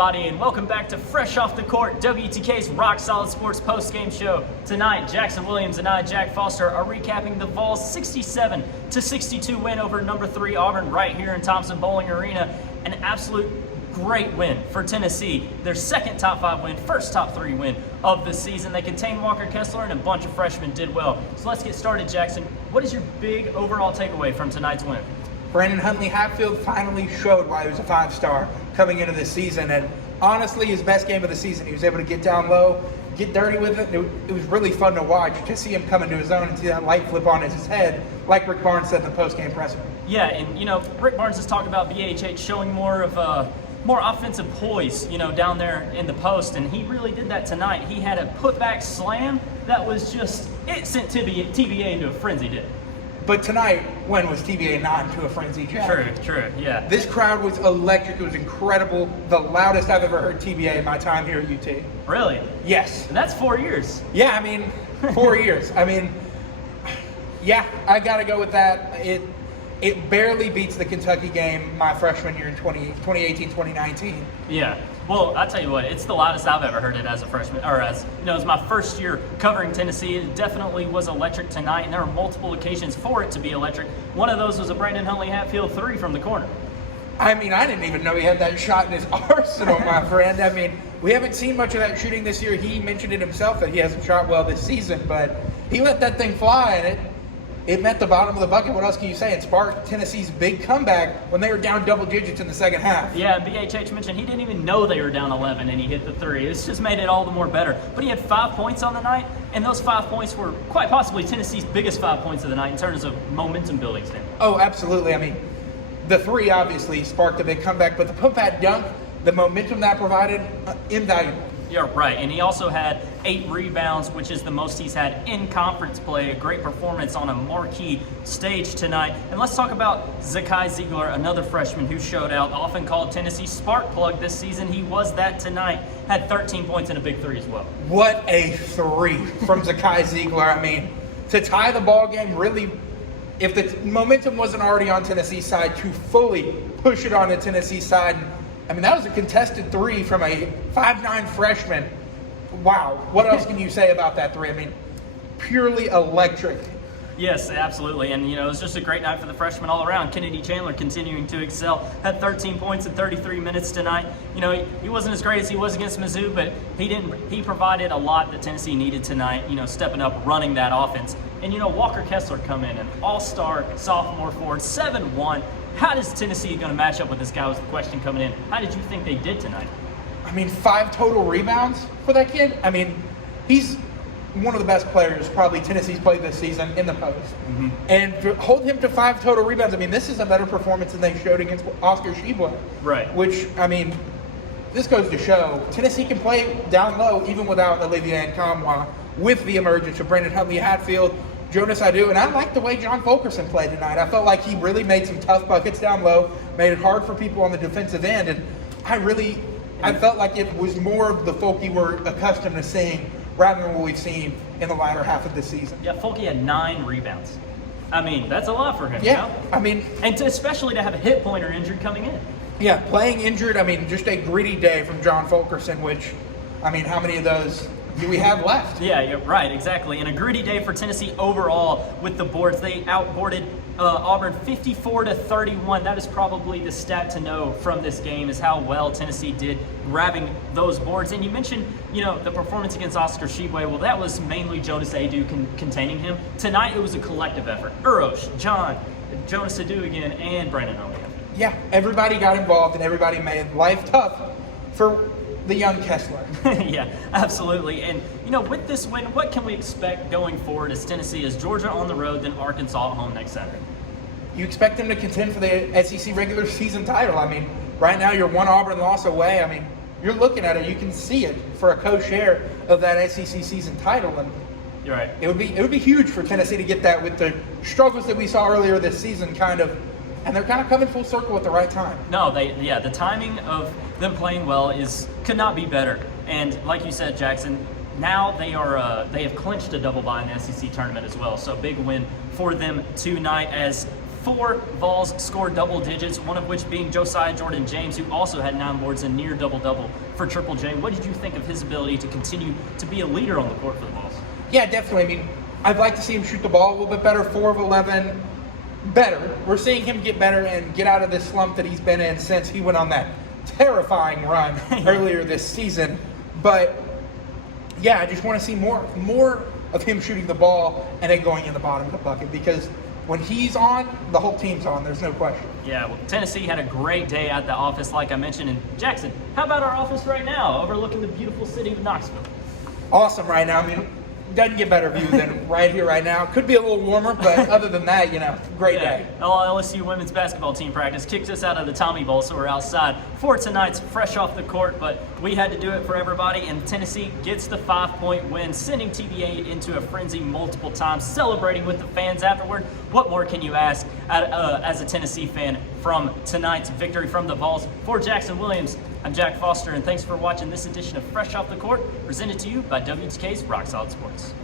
everybody, and welcome back to Fresh Off the Court, WTK's Rock Solid Sports post-game show. Tonight, Jackson Williams and I, Jack Foster, are recapping the Vols' 67-62 win over number 3 Auburn right here in Thompson-Boling Arena. An absolute great win for Tennessee. Their second top 5 win, first top 3 win of the season. They contained Walker Kessler, and a bunch of freshmen did well. So let's get started, Jackson. What is your big overall takeaway from tonight's win? Brandon Huntley-Hatfield finally showed why he was a 5-star coming into this season, and honestly, his best game of the season. He was able to get down low, get dirty with it. It was really fun to watch to see him come into his own and see that light flip on his head, like Rick Barnes said in the post-game presser. Yeah, and Rick Barnes has talked about BHH showing more offensive poise, down there in the post, and he really did that tonight. He had a putback slam that was just, it sent TBA into a frenzy, did it? But tonight, when was TBA not into a frenzy, Jack? True, yeah. This crowd was electric. It was incredible. The loudest I've ever heard TBA in my time here at UT. Really? Yes. And that's 4 years. Yeah, 4 years. Yeah, I got to go with that. It barely beats the Kentucky game my freshman year in 2018-2019. Yeah. Well, I'll tell you what, it's the loudest I've ever heard it as a freshman, or as, it was my first year covering Tennessee. It definitely was electric tonight, and there were multiple occasions for it to be electric. One of those was a Brandon Huntley-Hatfield 3 from the corner. I didn't even know he had that shot in his arsenal, my friend. We haven't seen much of that shooting this year. He mentioned it himself that he hasn't shot well this season, but he let that thing fly, and it met the bottom of the bucket. What else can you say? It sparked Tennessee's big comeback when they were down double digits in the second half. Yeah, BHH mentioned he didn't even know they were down 11 and he hit the 3. It's just made it all the more better. But he had 5 points on the night, and those 5 points were quite possibly Tennessee's biggest 5 points of the night in terms of momentum building standpoint. Oh, absolutely. The 3 obviously sparked a big comeback, but the put-back dunk, the momentum that provided, invaluable. Yeah, right. And he also had 8 rebounds, which is the most he's had in conference play. A great performance on a marquee stage tonight. And let's talk about Zakai Ziegler, another freshman who showed out, often called Tennessee's spark plug this season. He was that tonight. Had 13 points and a big 3 as well. What a 3 from Zakai Ziegler. To tie the ball game, really, if the momentum wasn't already on Tennessee's side, to fully push it on the Tennessee side. That was a contested 3 from a 5'9" freshman. Wow. What else can you say about that 3? Purely electric. Yes, absolutely. And, it was just a great night for the freshmen all around. Kennedy Chandler continuing to excel. Had 13 points in 33 minutes tonight. He wasn't as great as he was against Mizzou, but he provided a lot that Tennessee needed tonight, stepping up, running that offense. And, Walker Kessler come in, an all-star sophomore forward, 7'1". How does Tennessee going to match up with this guy was the question coming in. How did you think they did tonight? 5 total rebounds for that kid. He's one of the best players probably Tennessee's played this season in the post. Mm-hmm. And to hold him to 5 total rebounds, this is a better performance than they showed against Oscar Tshiebwe. Right. Which, this goes to show Tennessee can play down low even without Olivier Nkamhoua with the emergence of Brandon Huntley-Hatfield, Jonas Adu, and I like the way John Fulkerson played tonight. I felt like he really made some tough buckets down low, made it hard for people on the defensive end, and I felt like it was more of the Fulky we're accustomed to seeing rather than what we've seen in the latter half of the season. Yeah, Fulky had 9 rebounds. That's a lot for him, Yeah, And especially to have a hit pointer injured coming in. Yeah, playing injured, just a gritty day from John Fulkerson, which, how many of those do we have left? Yeah, you're right, exactly. And a gritty day for Tennessee overall with the boards. They outboarded Auburn 54-31. That is probably the stat to know from this game, is how well Tennessee did grabbing those boards. And you mentioned, the performance against Oscar Tshiebwe. Well, that was mainly Jonas Adu containing him. Tonight, it was a collective effort. Urosh, John, Jonas Adu again, and Brandon Huntley. Yeah, everybody got involved and everybody made life tough for the young Kessler. Yeah, absolutely. And, with this win, what can we expect going forward as Tennessee is Georgia on the road, then Arkansas at home next Saturday? You expect them to contend for the SEC regular season title. Right now you're one Auburn loss away. You're looking at it. You can see it for a co-share of that SEC season title. And you're right. It would be huge for Tennessee to get that with the struggles that we saw earlier this season and they're kind of coming full circle at the right time. No, the timing of them playing well could not be better. And like you said, Jackson, now they have clinched a double bye in the SEC tournament as well. So big win for them tonight as 4 Vols scored double digits, one of which being Josiah Jordan James, who also had 9 boards and near double-double for Triple J. What did you think of his ability to continue to be a leader on the court for the Vols? Yeah, definitely. I mean, I'd like to see him shoot the ball a little bit better. 4 of 11, better. We're seeing him get better and get out of this slump that he's been in since he went on that terrifying run earlier this season. But yeah, I just want to see more of him shooting the ball and then going in the bottom of the bucket, because when he's on, the whole team's on. There's no question. Yeah, well, Tennessee had a great day at the office, like I mentioned. And Jackson, how about our office right now, overlooking the beautiful city of Knoxville? Awesome right now. I mean, doesn't get better view than right here, right now. Could be a little warmer, but other than that, great day. LSU women's basketball team practice kicked us out of the Tommy Bowl, so we're outside for tonight's fresh off the court, but we had to do it for everybody, and Tennessee gets the 5-point win, sending TVA into a frenzy multiple times, celebrating with the fans afterward. What more can you ask as a Tennessee fan from tonight's victory from the Vols? For Jackson Williams, I'm Jack Foster, and thanks for watching this edition of Fresh Off the Court, presented to you by WTK's Rock Solid Sports.